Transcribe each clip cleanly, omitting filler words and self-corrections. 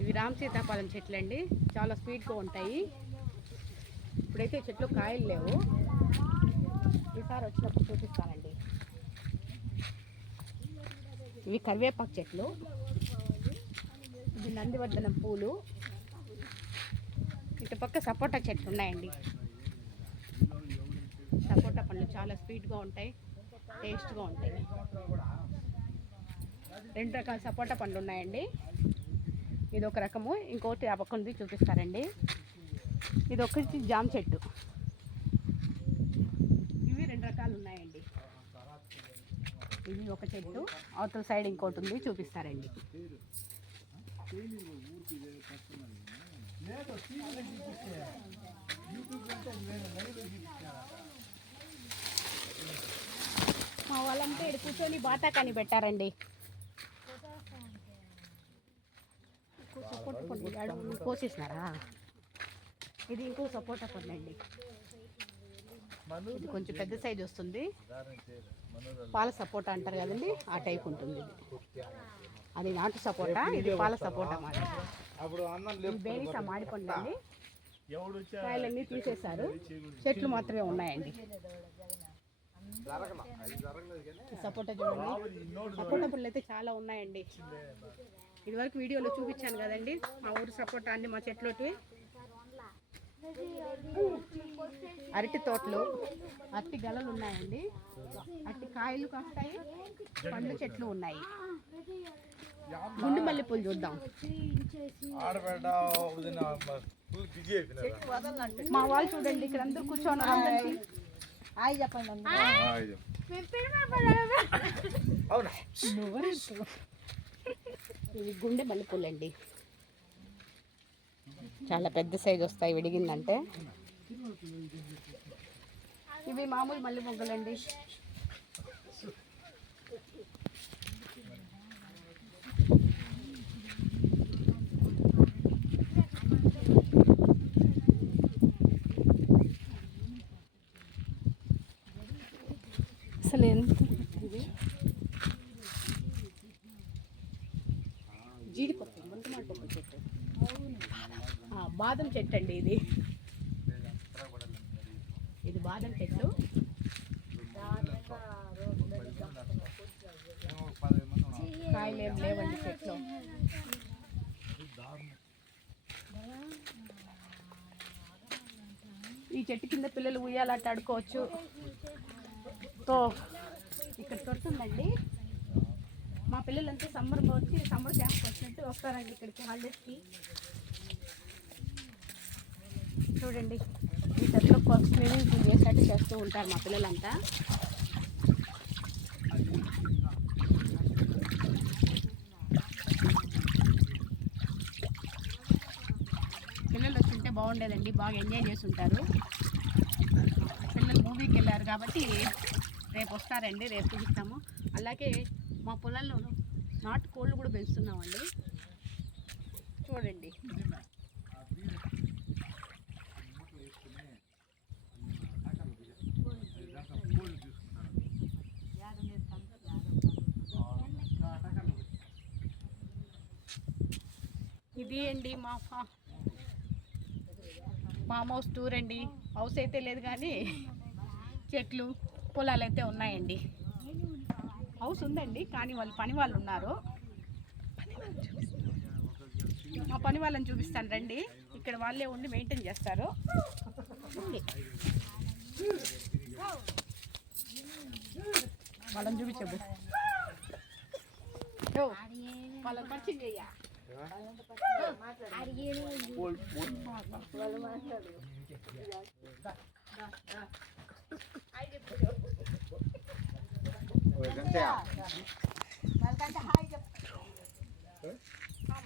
ఇవి రామ సీతాఫలం చెట్లు అండి, చాలా స్వీట్గా ఉంటాయి. ఇప్పుడైతే చెట్లు కాయలు లేవు, ఈసారి వచ్చినప్పుడు చూపిస్తానండి. ఇవి కరివేపాకు చెట్లు, ఇది నందివర్ధనం పూలు. ఇటు పక్క సపోటా చెట్లు ఉన్నాయండి. సపోటా పండ్లు చాలా స్వీట్గా ఉంటాయి, టేస్ట్గా ఉంటాయి. 2 రకాల సపోటా పండ్లు ఉన్నాయండి. ఇది ఒక రకము, ఇంకోటి ఆ పక్క ఉంది చూపిస్తారండి. ఇది ఒకటి జామ చెట్టు. ఇవి 2 రకాలు ఉన్నాయండి. ఇది ఒక చెట్టు, అవతల సైడ్ ఇంకోటి ఉంది చూపిస్తారండి. మా వాళ్ళంతా ఇక్కడ కూర్చొని బాటాకాని పెట్టారండి. సపోటా పండు కోసేసినారా? ఇది ఇంకో సపోటా పండు అండి. ఇది కొంచెం పెద్ద సైజు వస్తుంది, పాల సపోటా అంటారు కదండి, ఆ టైప్ ఉంటుంది. అది నాటు సపోటా, ఇది పాల సపోటా మాట. బేరీసా మాడిపండు అండి. కాయలన్నీ తీసేశారు, చెట్లు మాత్రమే ఉన్నాయండి. సపోటా చూడండి, సపోటా పళ్ళు అయితే చాలా ఉన్నాయండి. ఇదివరకు వీడియోలో చూపించాను కదండి, మా ఊరు సపోటా అన్ని మా చెట్లోటి. అరటి తోటలు, అరటి గలలు ఉన్నాయండి, అరటి కాయలు కాస్తాయి, పండ్ల చెట్లు ఉన్నాయి. గుండు మల్లెపూలు చూద్దాం. మా వాళ్ళు చూడండి, ఇక్కడ అందరూ కూర్చోన్నారు. ఇవి గుండె మల్లెపూలు అండి, చాలా పెద్ద సైజు వస్తాయి విడిగిందంటే. ఇవి మామూలు మల్లె మొగ్గలండి. అసలు ఎంత జీడిపప్పు, ముంతమాటపప్పు చెట్టు, బాదం చెట్టు అండి. ఇది బాదం చెట్టు. కాయలు ఏం లేవండి చెట్లు. ఈ చెట్టు కింద పిల్లలు ఉయ్యాలాట ఆడుకోవచ్చు. ఇక్కడ తొడుతుందండి. మా పిల్లలంతా సమ్మర్ క్యాంప్ వచ్చినట్టు వస్తారండి ఇక్కడికి హాలిడేస్కి. చూడండి, ఈ చెట్లు స్విమ్మింగ్ పూల్ చేసినట్టు చేస్తూ ఉంటారు మా పిల్లలంతా. పిల్లలు వచ్చింటే బాగుండేదండి, బాగా ఎంజాయ్ చేసి ఉంటారు. పిల్లలు మూవీకి వెళ్ళారు కాబట్టి రేపు వస్తారండి, రేపు చూపిస్తాము. అలాగే మా పొలాల్లో నాటు కోళ్ళు కూడా పెంచుతున్నామండి, చూడండి. ఇది అండి మా ఫామ్ హౌస్ టూర్ అండి. హౌస్ అయితే లేదు కానీ చెట్లు పొలాలు అయితే ఉన్నాయండి. హౌస్ ఉందండి కానీ పని వాళ్ళు ఉన్నారు. మా పని వాళ్ళని చూపిస్తాను రండి. ఇక్కడ వాళ్ళే ఉండి మెయింటైన్ చేస్తారు. వాళ్ళని చూపించబు, వాళ్ళని పరిచయం చెయ్య.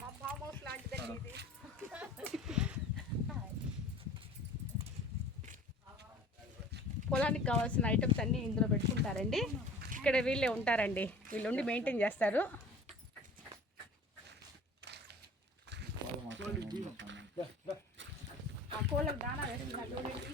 మా ఫామ్ హౌస్ లాంటిదండి ఇది. పొలానికి కావాల్సిన ఐటమ్స్ అన్నీ ఇందులో పెట్టుకుంటారండి. ఇక్కడ వీళ్ళే ఉంటారండి, వీళ్ళు ఉండి మెయింటైన్ చేస్తారు. ఆ కోళ్ళకి దానా వేస్తున్నారు చూడండి.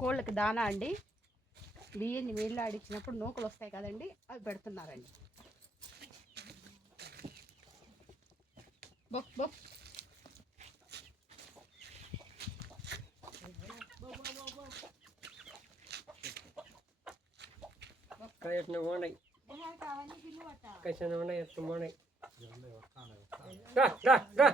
కోళ్ళకి దానా అండి. బియ్యాన్ని నీళ్ళు ఆడించినప్పుడు నూకలు వస్తాయి కదండి, అవి పెడుతున్నారండి. బొక్ బొక్ రా